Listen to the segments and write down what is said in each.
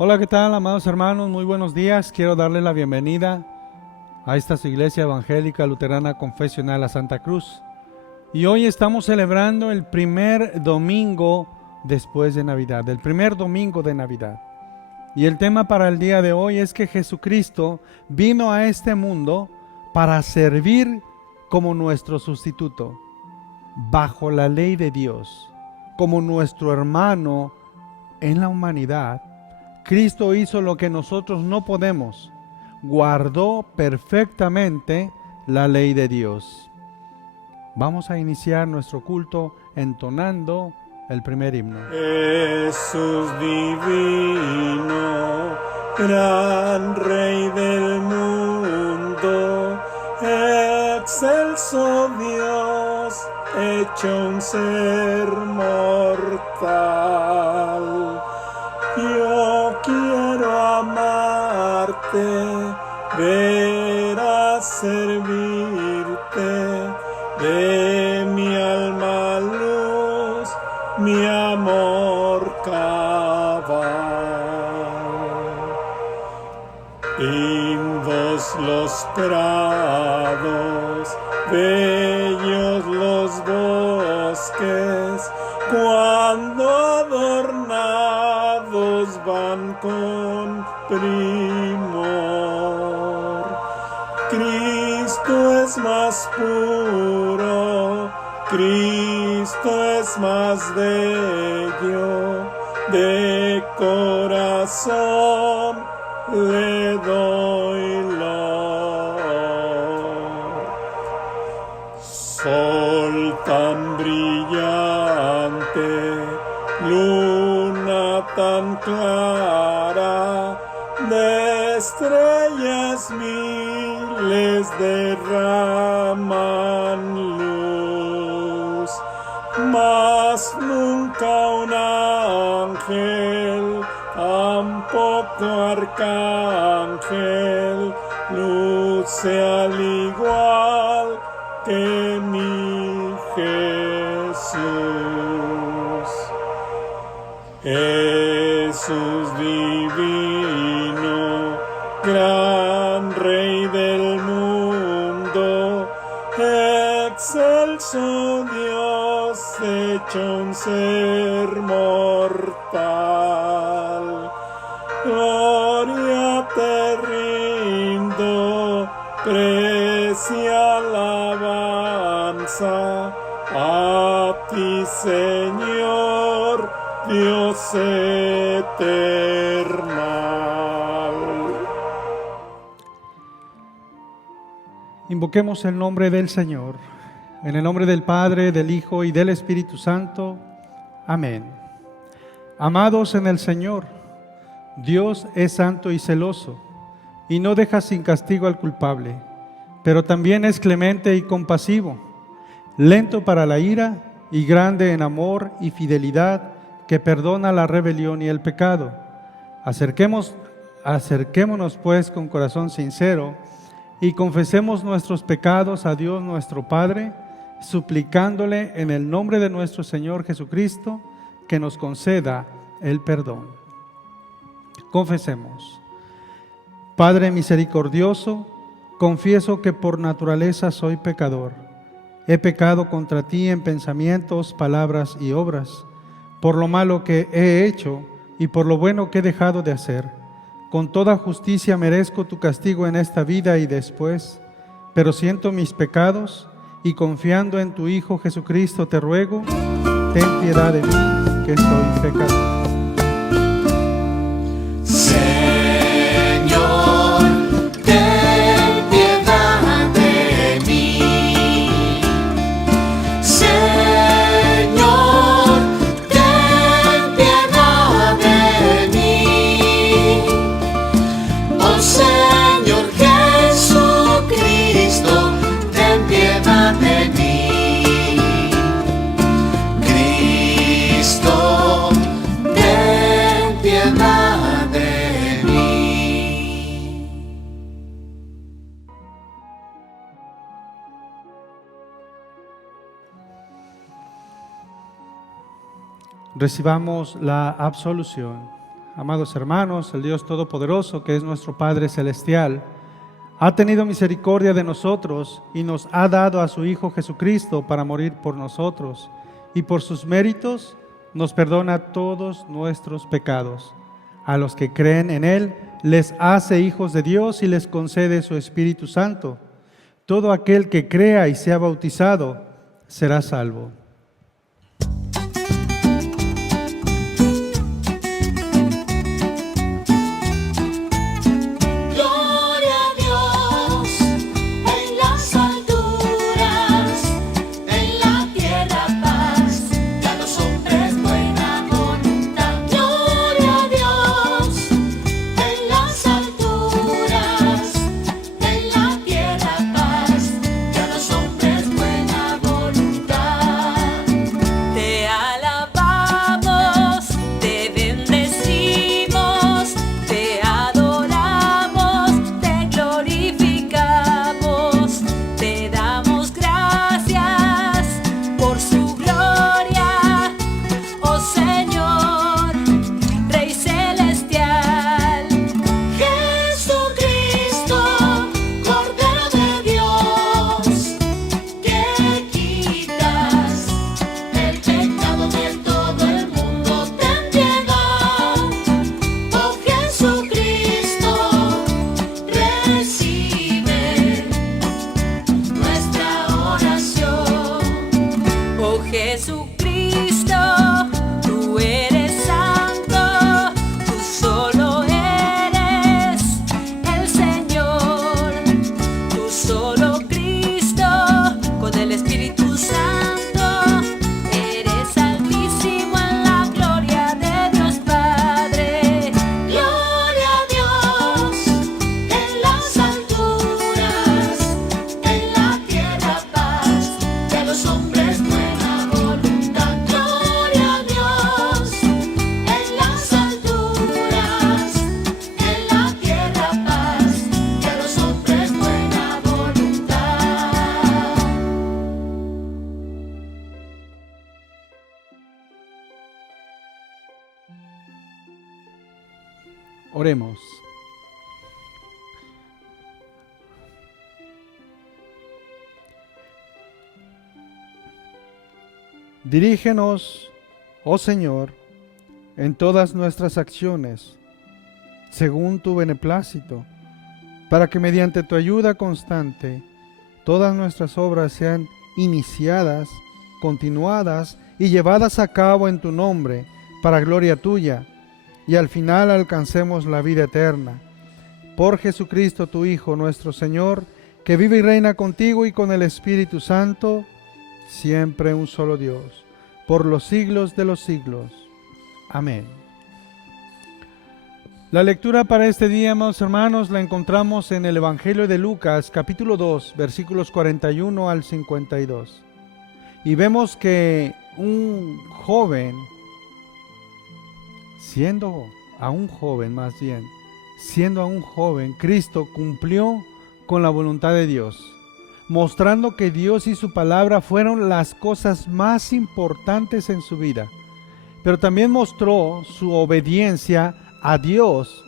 Hola, ¿qué tal, amados hermanos? Muy buenos días. Quiero darle la bienvenida a esta su iglesia evangélica luterana confesional a Santa Cruz. Y hoy estamos celebrando el primer domingo después de Navidad, el primer domingo de Navidad. Y el tema para el día de hoy es que Jesucristo vino a este mundo para servir como nuestro sustituto, bajo la ley de Dios, como nuestro hermano en la humanidad. Cristo hizo lo que nosotros no podemos, guardó perfectamente la ley de Dios. Vamos a iniciar nuestro culto entonando el primer himno. Jesús divino, gran Rey del mundo, excelso Dios, hecho un ser mortal. Yo quiero amarte, ver a servirte, de mi alma luz, mi amor cabal. Lindos los prados, bellos los bosques, cuando adornados van con primor. Cristo es más puro, Cristo es más bello, de corazón le doy loor. Sol tan brillante, luna tan clara, de estrellas miles derraman luz, mas nunca un ángel, tampoco arcángel, luce al igual que mi Jesús. Jesús divino, gran Rey del mundo, excelso Dios, hecho un ser mortal. Gloria te rindo, precia alabanza a ti, Señor, Dios eternal. Invoquemos el nombre del Señor. En el nombre del Padre, del Hijo y del Espíritu Santo. Amén. Amados en el Señor, Dios es santo y celoso, y no deja sin castigo al culpable, pero también es clemente y compasivo, lento para la ira y grande en amor y fidelidad, que perdona la rebelión y el pecado. Acerquémonos pues con corazón sincero y confesemos nuestros pecados a Dios nuestro Padre, suplicándole en el nombre de nuestro Señor Jesucristo que nos conceda el perdón. Confesemos. Padre misericordioso, confieso que por naturaleza soy pecador. He pecado contra ti en pensamientos, palabras y obras, por lo malo que he hecho y por lo bueno que he dejado de hacer. Con toda justicia merezco tu castigo en esta vida y después, pero siento mis pecados y confiando en tu Hijo Jesucristo te ruego, ten piedad de mí, que soy pecador. Señor, ten piedad de mí. Señor, ten piedad de mí. Oh Señor Jesucristo, ten piedad de mí. Cristo, ten piedad de mí. Recibamos la absolución. amados hermanos, el Dios Todopoderoso, que es nuestro Padre Celestial, ha tenido misericordia de nosotros y nos ha dado a su Hijo Jesucristo para morir por nosotros, y por sus méritos nos perdona todos nuestros pecados. A los que creen en Él, les hace hijos de Dios y les concede su Espíritu Santo. Todo aquel que crea y sea bautizado será salvo. Oremos. Dirígenos, oh Señor, en todas nuestras acciones, según tu beneplácito, para que mediante tu ayuda constante, todas nuestras obras sean iniciadas, continuadas y llevadas a cabo en tu nombre, para gloria tuya, y al final alcancemos la vida eterna. Por Jesucristo tu Hijo, nuestro Señor, que vive y reina contigo y con el Espíritu Santo, siempre un solo Dios, por los siglos de los siglos. Amén. La lectura para este día, amados hermanos, la encontramos en el Evangelio de Lucas, capítulo 2, versículos 41 al 52. Y vemos que un joven, siendo aún joven, Cristo cumplió con la voluntad de Dios, mostrando que Dios y su palabra fueron las cosas más importantes en su vida. Pero también mostró su obediencia a Dios,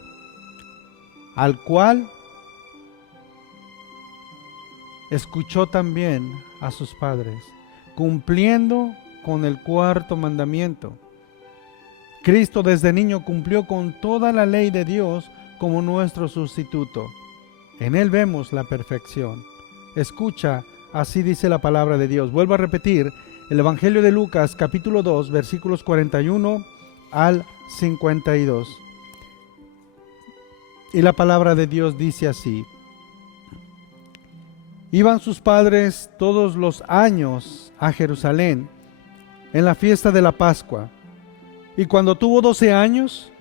al cual escuchó también a sus padres, cumpliendo con el cuarto mandamiento. Cristo desde niño cumplió con toda la ley de Dios como nuestro sustituto. En Él vemos la perfección. Escucha, así dice la palabra de Dios. Vuelvo a repetir, el Evangelio de Lucas, capítulo 2, versículos 41 al 52. Y la palabra de Dios dice así: Iban sus padres todos los años a Jerusalén en la fiesta de la Pascua. Y cuando tuvo 12 años,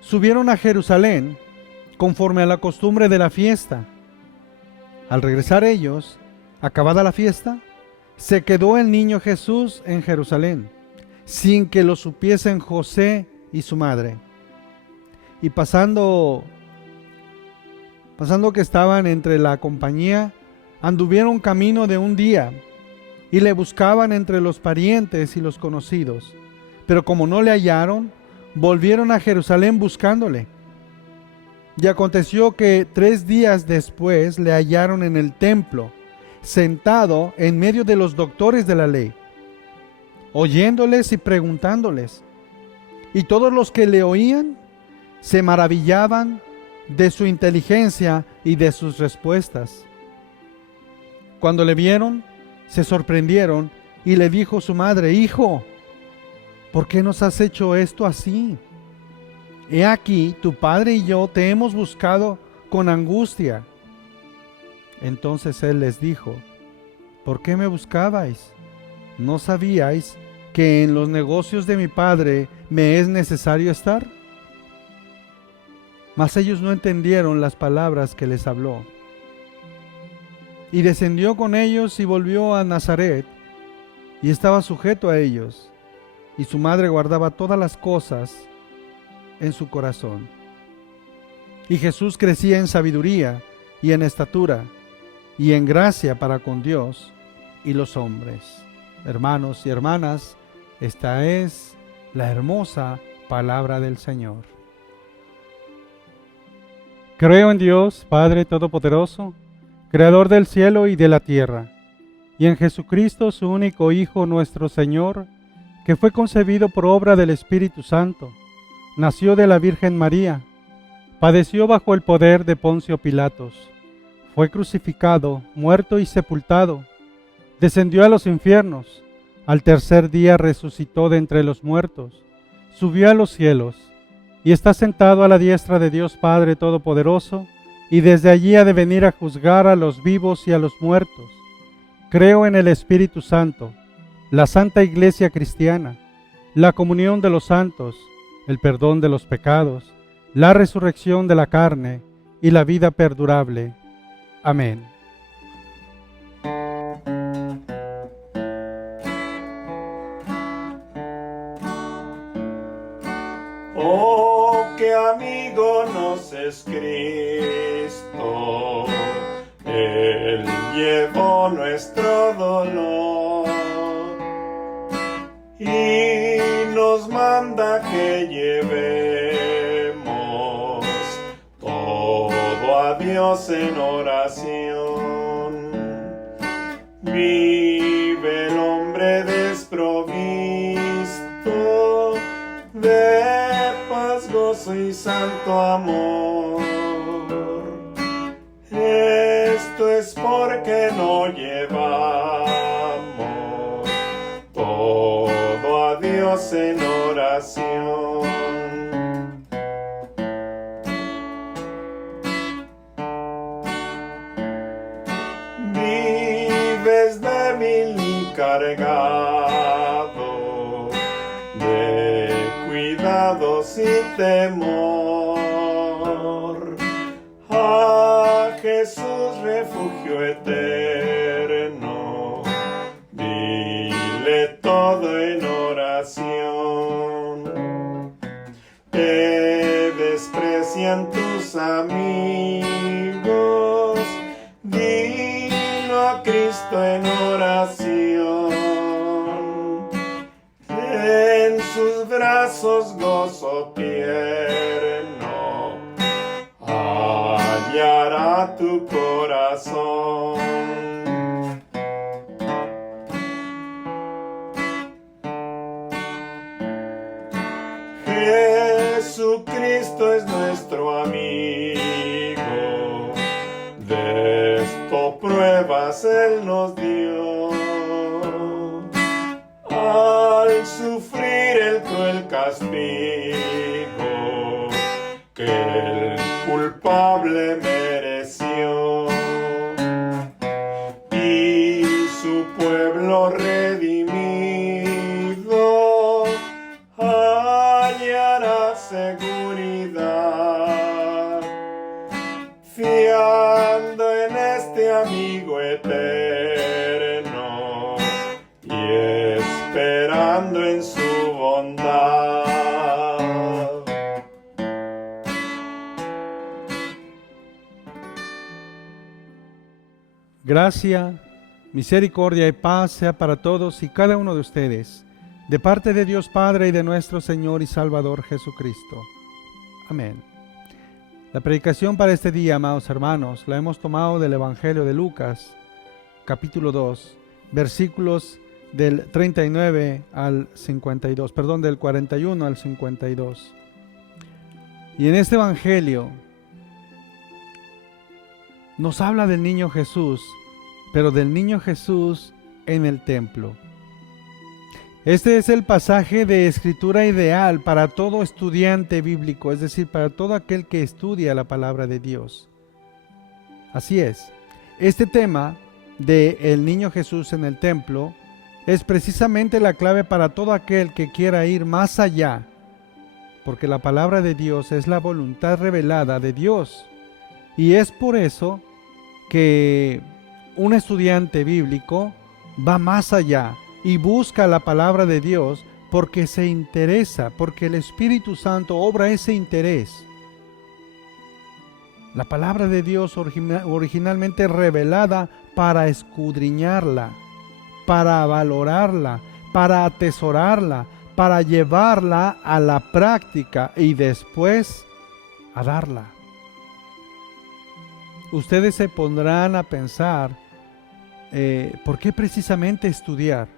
subieron a Jerusalén conforme a la costumbre de la fiesta. Al regresar ellos, acabada la fiesta, se quedó el niño Jesús en Jerusalén, sin que lo supiesen José y su madre. Y pasando que estaban entre la compañía, anduvieron camino de un día, y le buscaban entre los parientes y los conocidos. Pero como no le hallaron, volvieron a Jerusalén buscándole. Y aconteció que 3 días después le hallaron en el templo, sentado en medio de los doctores de la ley, oyéndoles y preguntándoles. Y todos los que le oían se maravillaban de su inteligencia y de sus respuestas. Cuando le vieron, se sorprendieron y le dijo su madre: Hijo, ¿por qué nos has hecho esto así? He aquí, tu padre y yo te hemos buscado con angustia. Entonces él les dijo: ¿por qué me buscabais? ¿No sabíais que en los negocios de mi padre me es necesario estar? Mas ellos no entendieron las palabras que les habló. Y descendió con ellos y volvió a Nazaret, y estaba sujeto a ellos, y su madre guardaba todas las cosas en su corazón. Y Jesús crecía en sabiduría y en estatura y en gracia para con Dios y los hombres. Hermanos y hermanas, esta es la hermosa palabra del Señor. Creo en Dios, Padre Todopoderoso, Creador del cielo y de la tierra, y en Jesucristo, su único Hijo, nuestro Señor, que fue concebido por obra del Espíritu Santo, nació de la Virgen María, padeció bajo el poder de Poncio Pilatos, fue crucificado, muerto y sepultado, descendió a los infiernos, al tercer día resucitó de entre los muertos, subió a los cielos, y está sentado a la diestra de Dios Padre Todopoderoso, y desde allí ha de venir a juzgar a los vivos y a los muertos. Creo en el Espíritu Santo, la Santa Iglesia Cristiana, la comunión de los santos, el perdón de los pecados, la resurrección de la carne y la vida perdurable. Amén. Oh, qué amigo nos es Cristo, Él llevó nuestro dolor y nos manda que llevemos todo a Dios en oración. Vive el hombre desprovisto de paz, gozo y santo amor. Esto es porque no llevamos todo a Dios en oración. Vives débil y cargado de cuidados y temor. A Jesús refugio eterno, dile todo en oración. Te desprecian tus amigos, dilo a Cristo en oración. En sus brazos gozo tierno hallará tu corazón. Jesucristo es nuestro amigo, de esto pruebas Él nos dio. Al sufrir el cruel castigo que el culpable mereció, y su pueblo redimido hallará seguridad, fiando en este amigo eterno y esperando en su bondad. Gracia, misericordia y paz sea para todos y cada uno de ustedes, de parte de Dios Padre y de nuestro Señor y Salvador Jesucristo. Amén. La predicación para este día, amados hermanos, la hemos tomado del Evangelio de Lucas, capítulo 2, versículos del 39 al 52, perdón, del 41 al 52. Y en este Evangelio nos habla del niño Jesús, pero del niño Jesús en el templo. Este es el pasaje de escritura ideal para todo estudiante bíblico, es decir, para todo aquel que estudia la palabra de Dios. Así es, este tema de el niño Jesús en el templo es precisamente la clave para todo aquel que quiera ir más allá, porque la palabra de Dios es la voluntad revelada de Dios. Y es por eso que un estudiante bíblico va más allá y busca la palabra de Dios porque se interesa, porque el Espíritu Santo obra ese interés. La palabra de Dios originalmente revelada para escudriñarla, para valorarla, para atesorarla, para llevarla a la práctica y después a darla. Ustedes se pondrán a pensar, ¿por qué precisamente estudiar?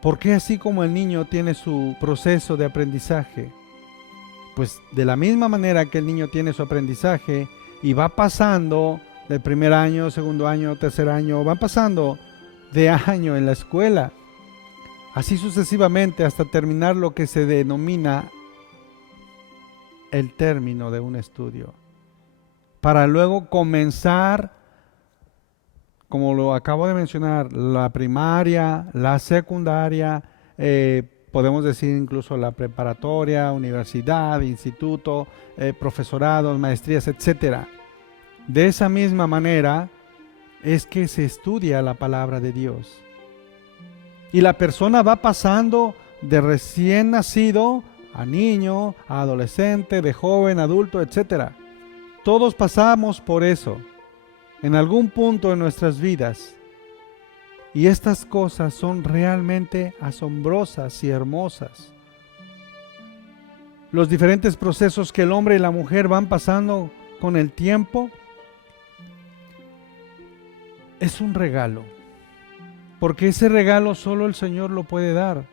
¿Por qué así como el niño tiene su proceso de aprendizaje? Pues de la misma manera que el niño tiene su aprendizaje y va pasando del primer año, segundo año, tercer año, van pasando de año en la escuela, así sucesivamente hasta terminar lo que se denomina el término de un estudio, para luego comenzar, como lo acabo de mencionar, la primaria, la secundaria, podemos decir incluso la preparatoria, universidad, instituto, profesorado, maestrías, etc. De esa misma manera es que se estudia la palabra de Dios. Y la persona va pasando de recién nacido a niño, a adolescente, de joven, adulto, etc. Todos pasamos por eso en algún punto de nuestras vidas. Y estas cosas son realmente asombrosas y hermosas. Los diferentes procesos que el hombre y la mujer van pasando con el tiempo es un regalo, porque ese regalo solo el Señor lo puede dar.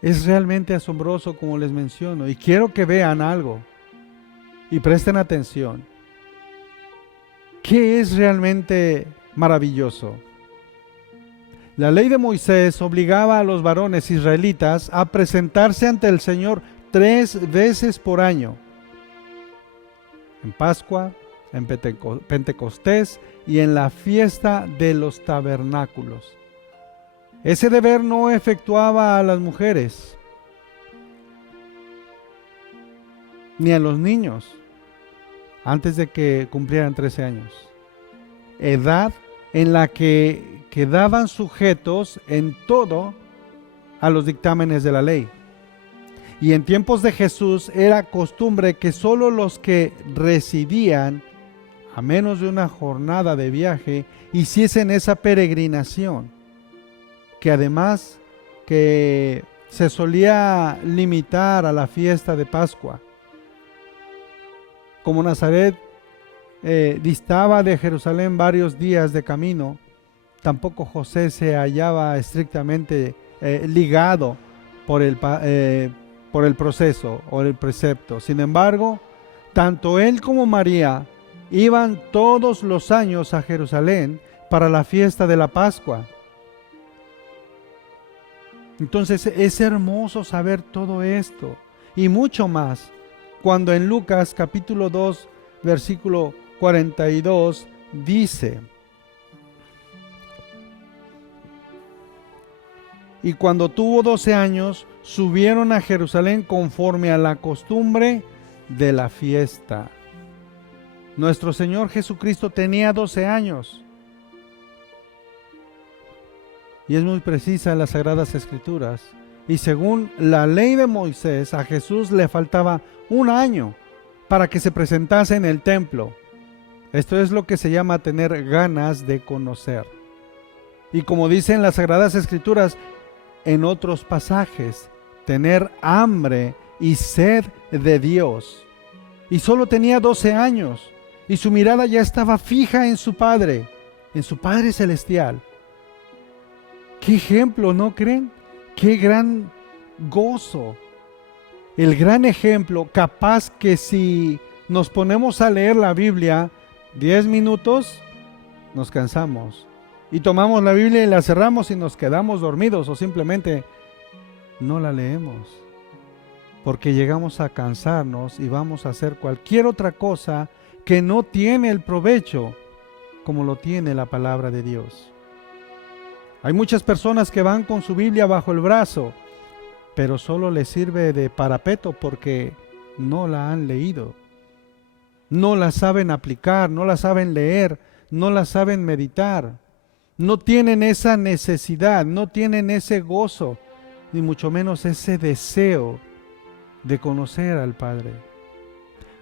Es realmente asombroso, como les menciono, y quiero que vean algo y presten atención. ¿Qué es realmente maravilloso? La ley de Moisés obligaba a los varones israelitas a presentarse ante el Señor 3 veces por año: en Pascua, en Pentecostés y en la fiesta de los tabernáculos. Ese deber no efectuaba a las mujeres ni a los niños antes de que cumplieran 13 años, edad en la que quedaban sujetos en todo a los dictámenes de la ley. Y en tiempos de Jesús era costumbre que solo los que residían a menos de una jornada de viaje hiciesen esa peregrinación, que además que se solía limitar a la fiesta de Pascua. Como Nazaret distaba de Jerusalén varios días de camino, tampoco José se hallaba estrictamente ligado por el proceso o el precepto. Sin embargo, tanto él como María iban todos los años a Jerusalén para la fiesta de la Pascua. Entonces es hermoso saber todo esto y mucho más cuando en Lucas capítulo 2 versículo 42 dice: y cuando tuvo 12 años subieron a Jerusalén conforme a la costumbre de la fiesta. Nuestro Señor Jesucristo tenía 12 años. Y es muy precisa en las Sagradas Escrituras. Y según la ley de Moisés, a Jesús le faltaba 1 año para que se presentase en el templo. Esto es lo que se llama tener ganas de conocer. Y como dicen las Sagradas Escrituras, en otros pasajes, tener hambre y sed de Dios. Y solo tenía 12 años, y su mirada ya estaba fija en su Padre Celestial. ¡Qué ejemplo!, ¿no creen? ¡Qué gran gozo! El gran ejemplo, capaz que si nos ponemos a leer la Biblia 10 minutos, nos cansamos. Y tomamos la Biblia y la cerramos y nos quedamos dormidos o simplemente no la leemos. Porque llegamos a cansarnos y vamos a hacer cualquier otra cosa que no tiene el provecho como lo tiene la palabra de Dios. Hay muchas personas que van con su Biblia bajo el brazo, pero solo les sirve de parapeto porque no la han leído. No la saben aplicar, no la saben leer, no la saben meditar. No tienen esa necesidad, no tienen ese gozo, ni mucho menos ese deseo de conocer al Padre.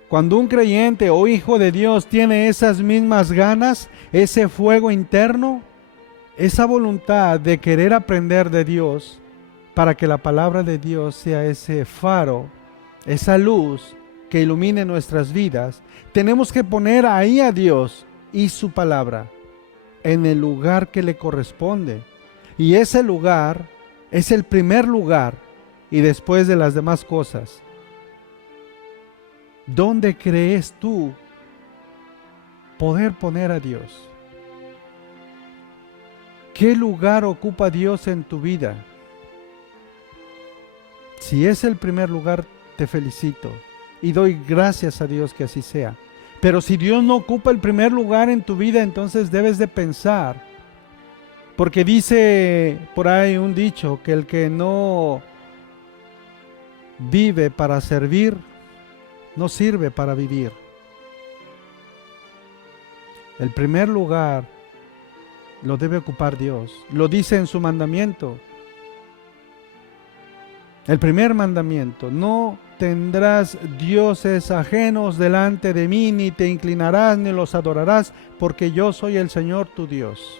Cuando un creyente o hijo de Dios tiene esas mismas ganas, ese fuego interno, esa voluntad de querer aprender de Dios, para que la palabra de Dios sea ese faro, esa luz que ilumine nuestras vidas, tenemos que poner ahí a Dios y su palabra en el lugar que le corresponde. Y ese lugar es el primer lugar y después de las demás cosas. ¿Dónde crees tú poder poner a Dios? ¿Qué lugar ocupa Dios en tu vida? Si es el primer lugar, te felicito y doy gracias a Dios que así sea. Pero si Dios no ocupa el primer lugar en tu vida, entonces debes de pensar, porque dice por ahí un dicho, que el que no vive para servir, no sirve para vivir. El primer lugar lo debe ocupar Dios, lo dice en su mandamiento. El primer mandamiento: no tendrás dioses ajenos delante de mí, ni te inclinarás ni los adorarás, porque yo soy el Señor tu Dios.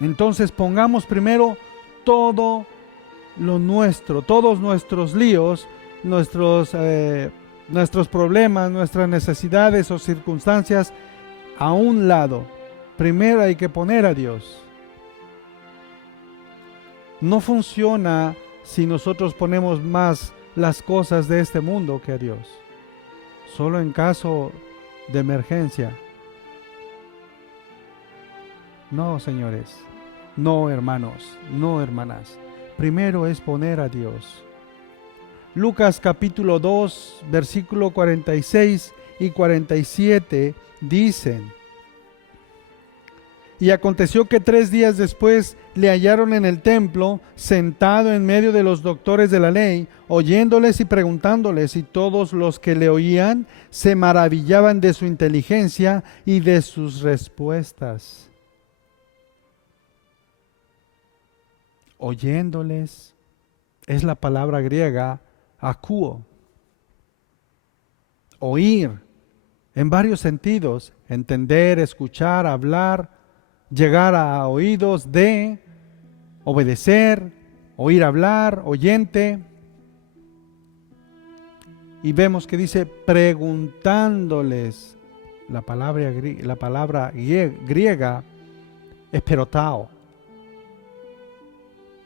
Entonces pongamos primero todo lo nuestro, todos nuestros líos, nuestros problemas, nuestras necesidades o circunstancias a un lado. Primero hay que poner a Dios. No funciona si nosotros ponemos más las cosas de este mundo que a Dios. Solo en caso de emergencia. No, señores. No, hermanos. No, hermanas. Primero es poner a Dios. Lucas capítulo 2, versículo 46 y 47 dicen: y aconteció que 3 días después le hallaron en el templo, sentado en medio de los doctores de la ley, oyéndoles y preguntándoles, y todos los que le oían se maravillaban de su inteligencia y de sus respuestas. Oyéndoles es la palabra griega akouo. Oír en varios sentidos: entender, escuchar, hablar, llegar a oídos de, obedecer, oír hablar, oyente. Y vemos que dice preguntándoles. La palabra griega esperotao.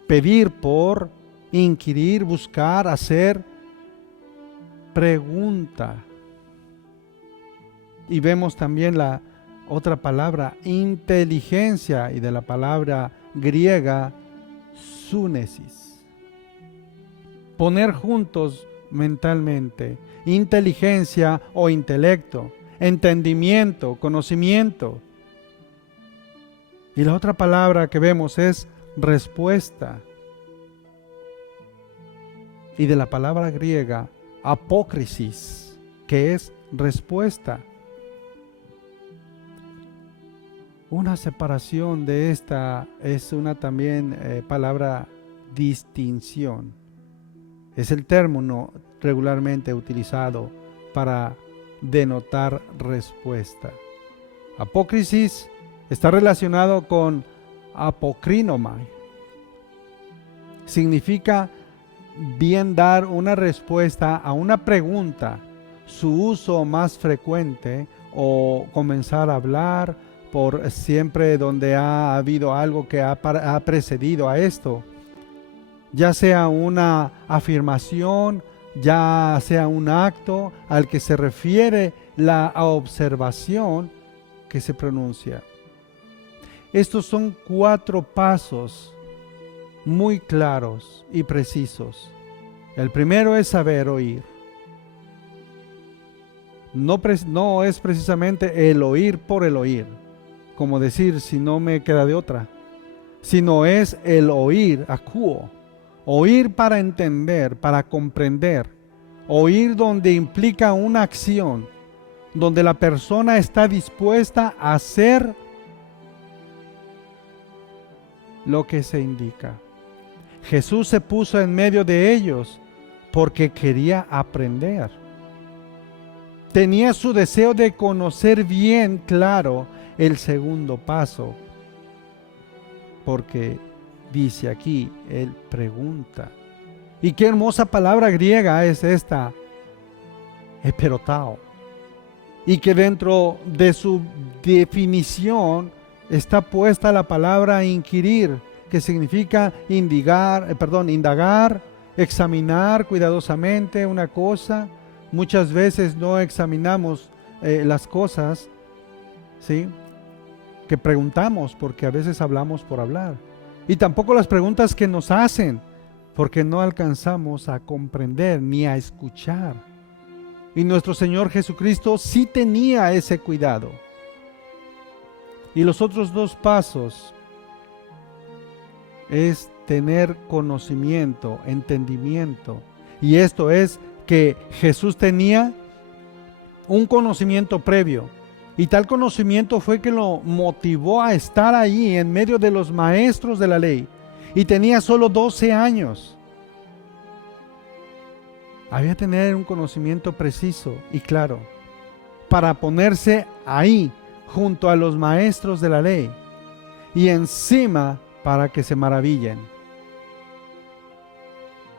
Pedir por, inquirir, buscar, hacer pregunta. Y vemos también la otra palabra, inteligencia, y de la palabra griega, súnesis. Poner juntos mentalmente, inteligencia o intelecto, entendimiento, conocimiento. Y la otra palabra que vemos es respuesta. Y de la palabra griega, apócrisis, que es respuesta. Una separación de esta es una también palabra distinción. Es el término regularmente utilizado para denotar respuesta. Apócrisis está relacionado con apokrinomai. Significa bien dar una respuesta a una pregunta, su uso más frecuente, o comenzar a hablar por siempre donde ha habido algo que ha precedido a esto, ya sea una afirmación, ya sea un acto al que se refiere la observación que se pronuncia. Estos son 4 pasos muy claros y precisos. El primero es saber oír. No es precisamente el oír por el oír, como decir si no me queda de otra, sino es el oír, acuo, oír para entender, para comprender, oír donde implica una acción, donde la persona está dispuesta a hacer lo que se indica. Jesús se puso en medio de ellos porque quería aprender. Tenía su deseo de conocer bien claro el segundo paso, porque dice aquí, él pregunta. Y qué hermosa palabra griega es esta, eperotao, y que dentro de su definición está puesta la palabra inquirir, que significa indagar, examinar cuidadosamente una cosa. Muchas veces no examinamos las cosas, ¿sí?, que preguntamos, porque a veces hablamos por hablar. Y tampoco las preguntas que nos hacen, porque no alcanzamos a comprender ni a escuchar. Y nuestro Señor Jesucristo sí tenía ese cuidado. Y los otros 2 pasos es tener conocimiento, entendimiento. Y esto es que Jesús tenía un conocimiento previo. Y tal conocimiento fue que lo motivó a estar ahí en medio de los maestros de la ley. Y tenía solo 12 años. Había que tener un conocimiento preciso y claro para ponerse ahí junto a los maestros de la ley y encima para que se maravillen.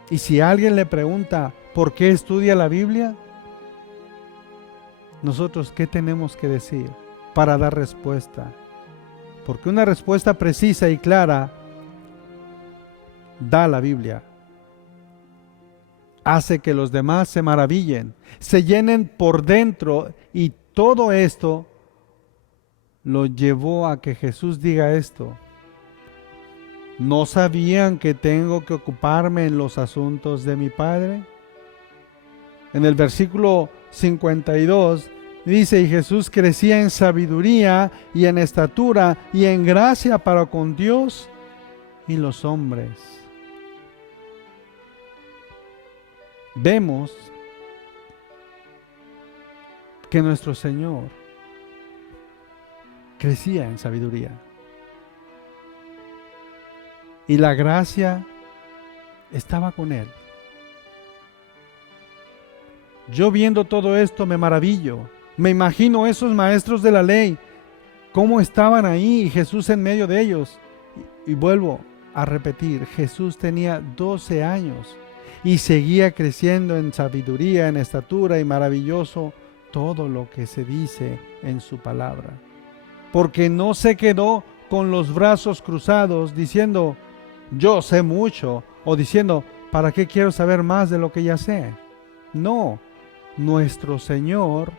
Y si alguien le pregunta ¿por qué estudia la Biblia?, nosotros ¿qué tenemos que decir para dar respuesta? Porque una respuesta precisa y clara da la Biblia. Hace que los demás se maravillen, se llenen por dentro, y todo esto lo llevó a que Jesús diga esto. ¿No sabían que tengo que ocuparme en los asuntos de mi Padre? En el versículo 52 dice, y Jesús crecía en sabiduría y en estatura y en gracia para con Dios y los hombres. Vemos que nuestro Señor crecía en sabiduría. Y la gracia estaba con él. Yo viendo todo esto me maravillo. Me imagino esos maestros de la ley, cómo estaban ahí y Jesús en medio de ellos. Y vuelvo a repetir, Jesús tenía 12 años y seguía creciendo en sabiduría, en estatura, y maravilloso todo lo que se dice en su palabra. Porque no se quedó con los brazos cruzados diciendo, yo sé mucho, o diciendo, ¿para qué quiero saber más de lo que ya sé? No, nuestro Señor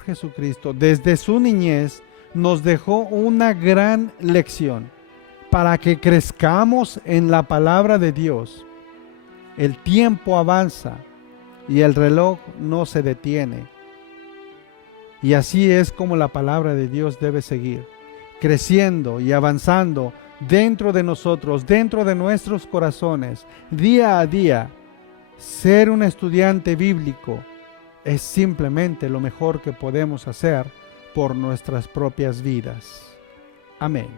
Jesucristo, desde su niñez, nos dejó una gran lección para que crezcamos en la palabra de Dios. El tiempo avanza y el reloj no se detiene. Y así es como la palabra de Dios debe seguir, creciendo y avanzando dentro de nosotros, dentro de nuestros corazones, día a día. Ser un estudiante bíblico es simplemente lo mejor que podemos hacer por nuestras propias vidas. Amén.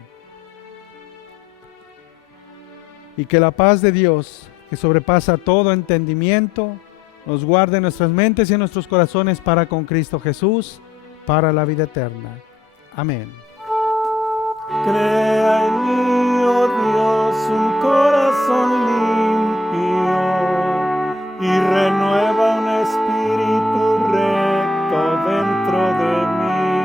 Y que la paz de Dios, que sobrepasa todo entendimiento, nos guarde en nuestras mentes y en nuestros corazones para con Cristo Jesús, para la vida eterna. Amén. Crea en mí, oh Dios, un corazón limpio y renueva un espíritu recto dentro de mí.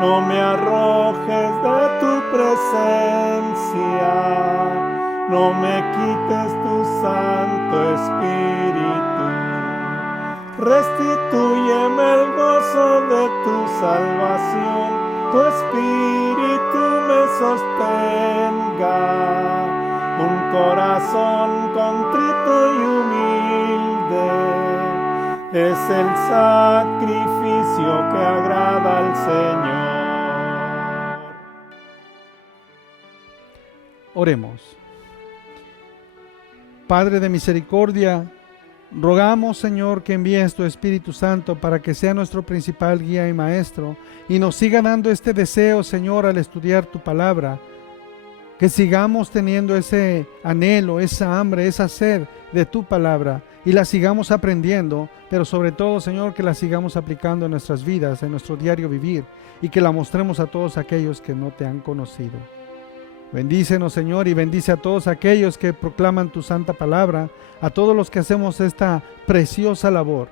No me arrojes de tu presencia, no me quites tu Santo Espíritu. Restitúyeme el gozo de tu salvación, tu Espíritu me sostenga. Un corazón contrito y humilde es el sacrificio que agrada al Señor. Oremos. Padre de misericordia, rogamos, Señor, que envíes tu Espíritu Santo para que sea nuestro principal guía y maestro y nos siga dando este deseo, Señor, al estudiar tu palabra, que sigamos teniendo ese anhelo, esa hambre, esa sed de tu palabra y la sigamos aprendiendo, pero sobre todo, Señor, que la sigamos aplicando en nuestras vidas, en nuestro diario vivir y que la mostremos a todos aquellos que no te han conocido. Bendícenos, Señor, y bendice a todos aquellos que proclaman tu santa palabra, a todos los que hacemos esta preciosa labor,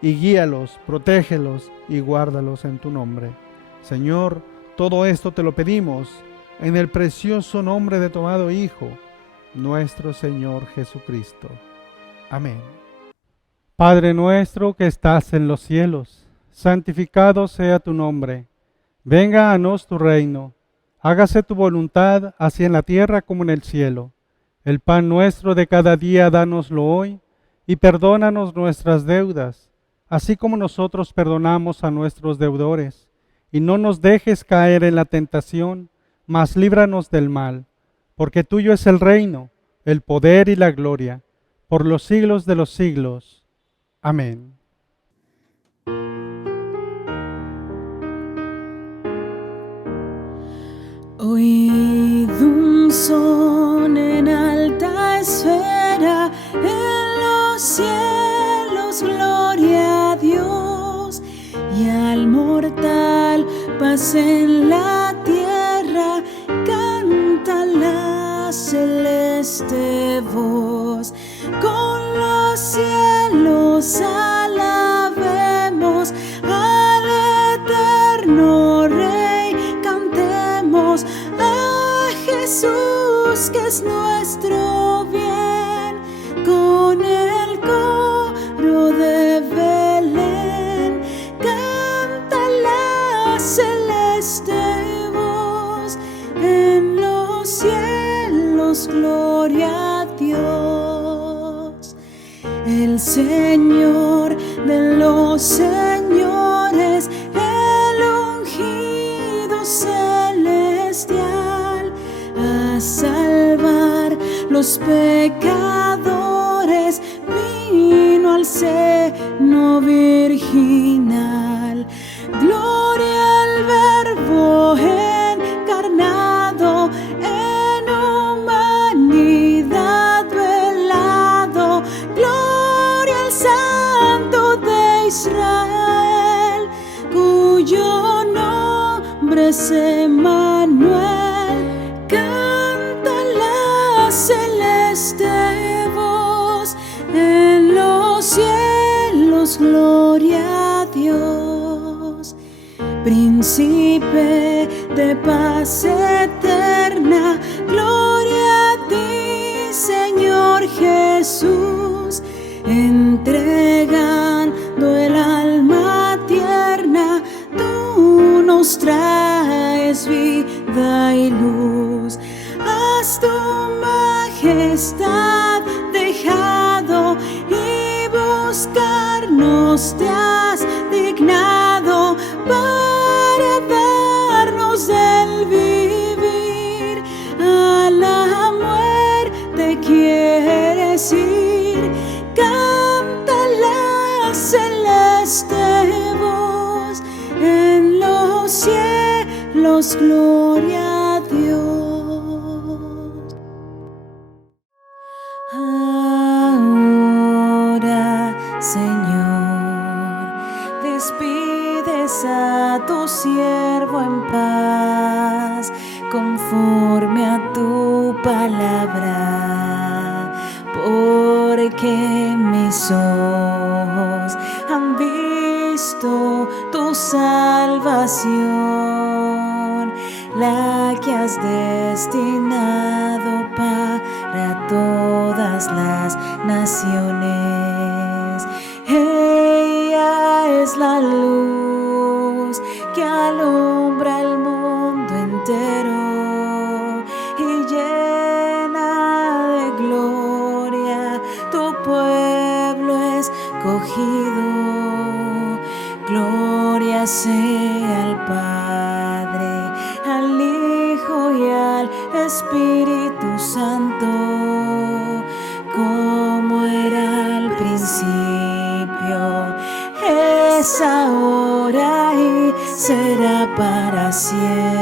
y guíalos, protégelos y guárdalos en tu nombre. Señor, todo esto te lo pedimos en el precioso nombre de tu amado Hijo, nuestro Señor Jesucristo. Amén. Padre nuestro que estás en los cielos, santificado sea tu nombre. Venga a nos tu reino. Hágase tu voluntad, así en la tierra como en el cielo. El pan nuestro de cada día dánoslo hoy, y perdónanos nuestras deudas, así como nosotros perdonamos a nuestros deudores. Y no nos dejes caer en la tentación, mas líbranos del mal. Porque tuyo es el reino, el poder y la gloria, por los siglos de los siglos. Amén. Oíd un son en alta esfera, en los cielos gloria a Dios, y al mortal paz en la tierra, canta la celeste voz. Con los cielos alabemos al eterno Rey, cantemos a Jesús que es nuestro bien, con el coro de Belén, canta la celeste voz. En los cielos gloria a Dios. El Señor de los señores, el ungido celestial, a salvar los pecadores, vino al seno virginal. Gloria al Verbo encarnado, en humanidad velado. Gloria al Santo de Israel, cuyo nombre es Emmanuel. Canta la celeste voz, en los cielos gloria a Dios. Príncipe de paz eterna, gloria a ti, Señor Jesús, entregando el alma tierna, tú nos traes vida y luz. Has tu majestad dejado y buscarnos te has dignado para darnos el vivir. A la muerte quieres ir, canta la celeste voz. En los cielos gloria a Dios. Ahora, Señor, despides a tu siervo en paz. porque mis ojos han visto tu salvación, la que has destinado para todas las naciones. Ella es la luz que alumbra el mundo entero y llena de gloria tu pueblo escogido. Gloria sea al Padre, al Hijo y al Espíritu Santo, como era al principio, es ahora y será para siempre.